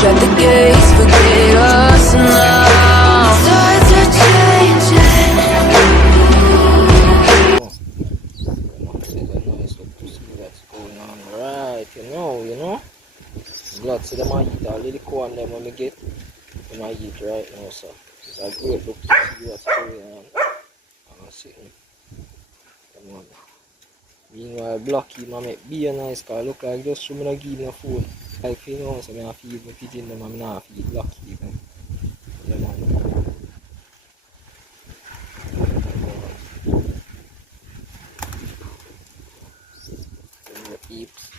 shut the gates, forget us now. Tides are changing. Nice look to see what's going on, right? You know. Glad to see them I eat all the corn them when we get them I eat right now, so it's a great look to see what's going on. I'm sitting. Come on. Meanwhile, Blocky, I make be a nice car. Look like just from the give me a food. Like, you know, so I feed my pigeon them, I'm not feed Blocky even. Yeah, man. Then the peeps.